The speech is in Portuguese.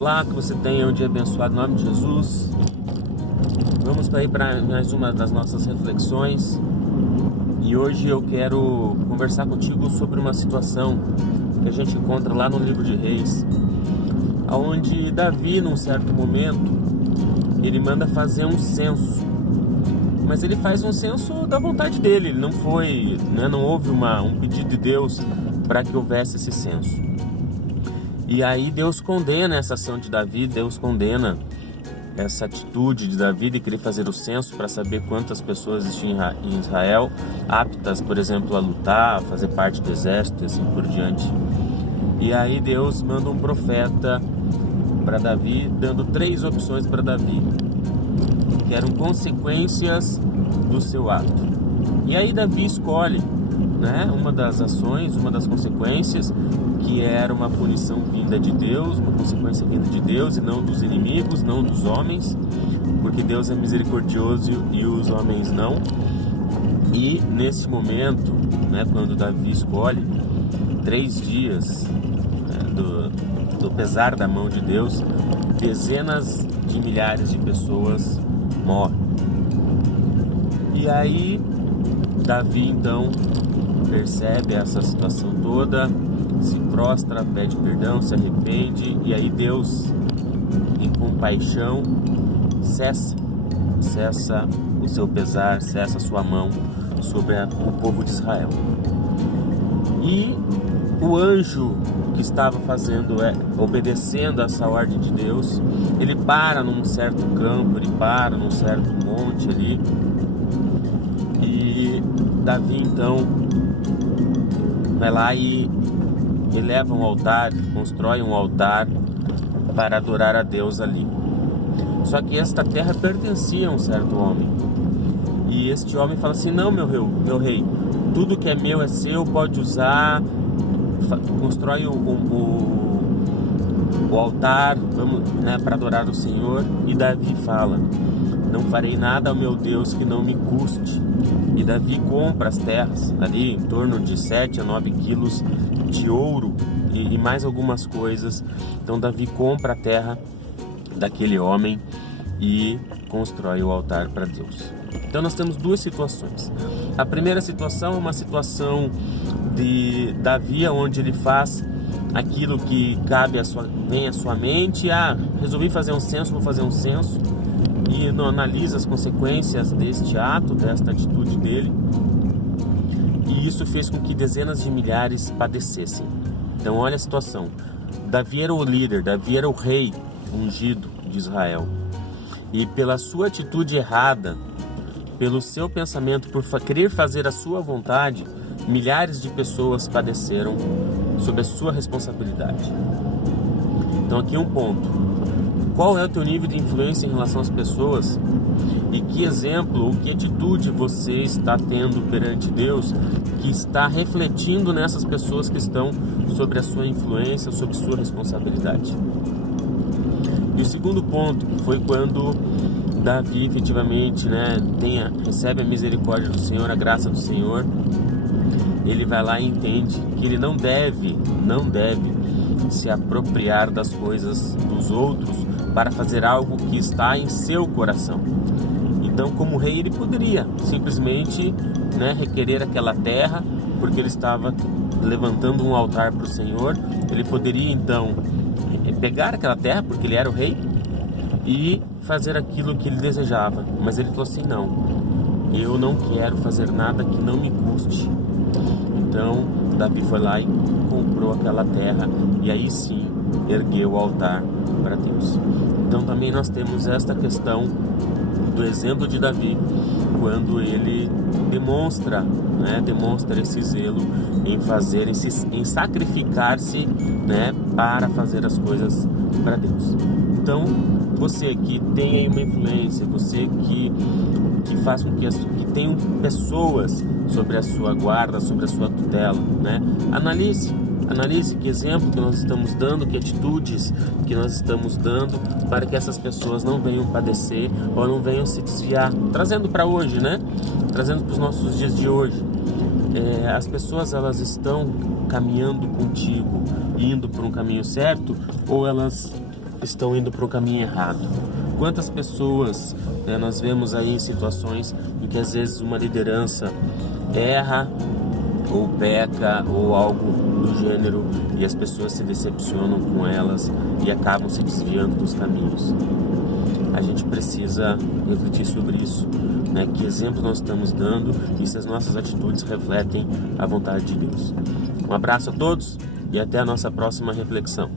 Olá, que você tenha um dia abençoado em nome de Jesus. Vamos para mais uma das nossas reflexões. E hoje eu quero conversar contigo sobre uma situação que a gente encontra lá no livro de Reis, onde Davi, num certo momento, ele manda fazer um censo. Mas ele faz um censo da vontade dele. Ele não houve um pedido de Deus para que houvesse esse censo. E aí Deus condena essa ação de Davi, Deus condena essa atitude de Davi de querer fazer o censo para saber quantas pessoas existiam em Israel, aptas, por exemplo, a lutar, a fazer parte do exército e assim por diante. E aí Deus manda um profeta para Davi, dando 3 opções para Davi, que eram consequências do seu ato. E aí Davi escolhe, uma das ações, uma das consequências, que era uma punição vinda de Deus, uma consequência vinda de Deus e não dos inimigos, não dos homens, porque Deus é misericordioso e os homens não. E nesse momento, quando Davi escolhe 3 dias do pesar da mão de Deus, dezenas de milhares de pessoas morrem. E aí Davi então percebe essa situação toda, se prostra, pede perdão, se arrepende, e aí Deus, em compaixão, cessa o seu pesar, cessa a sua mão sobre o povo de Israel. E o anjo que estava obedecendo a essa ordem de Deus, ele para num certo campo, ele para num certo monte ali, e Davi então vai lá e eleva um altar, constrói um altar para adorar a Deus ali. Só que esta terra pertencia a um certo homem. E este homem fala assim: não, meu rei, tudo que é meu é seu, pode usar, constrói o altar, para adorar o Senhor. E Davi fala: não farei nada ao meu Deus que não me custe. E Davi compra as terras, ali em torno de 7 a 9 quilos de ouro e mais algumas coisas. Então Davi compra a terra daquele homem e constrói o altar para Deus. Então nós temos 2 situações. A primeira situação é uma situação de Davi, onde ele faz aquilo que vem à sua mente. Resolvi fazer um censo, vou fazer um censo. E não analisa as consequências deste ato, desta atitude dele. E isso fez com que dezenas de milhares padecessem. Então olha a situação. Davi era o líder, Davi era o rei ungido de Israel. E pela sua atitude errada, pelo seu pensamento, por querer fazer a sua vontade, milhares de pessoas padeceram sob a sua responsabilidade. Então aqui um ponto. Qual é o teu nível de influência em relação às pessoas? E que exemplo ou que atitude você está tendo perante Deus que está refletindo nessas pessoas que estão sobre a sua influência, sobre sua responsabilidade? E o segundo ponto foi quando Davi efetivamente recebe a misericórdia do Senhor, a graça do Senhor. Ele vai lá e entende que ele não deve se apropriar das coisas dos outros para fazer algo que está em seu coração. Então, como rei, ele poderia simplesmente requerer aquela terra, porque ele estava levantando um altar para o Senhor. Ele poderia então pegar aquela terra, porque ele era o rei, e fazer aquilo que ele desejava. Mas ele falou assim: não, eu não quero fazer nada que não me custe. Então Davi foi lá e comprou aquela terra, e aí sim ergueu o altar para Deus. Então também nós temos esta questão do exemplo de Davi, quando ele demonstra esse zelo em sacrificar-se, para fazer as coisas para Deus. Então você que tem aí uma influência, você que faz com que tenham pessoas sobre a sua guarda, sobre a sua tutela, analise que exemplo que nós estamos dando, que atitudes que nós estamos dando para que essas pessoas não venham padecer ou não venham se desviar. Trazendo para hoje, trazendo para os nossos dias de hoje. As pessoas, elas estão caminhando contigo, indo por um caminho certo, ou elas estão indo para o caminho errado? Quantas pessoas nós vemos aí em situações em que às vezes uma liderança erra ou peca ou algo do gênero e as pessoas se decepcionam com elas e acabam se desviando dos caminhos. A gente precisa refletir sobre isso, né? Que exemplo nós estamos dando e se as nossas atitudes refletem a vontade de Deus. Um abraço a todos e até a nossa próxima reflexão.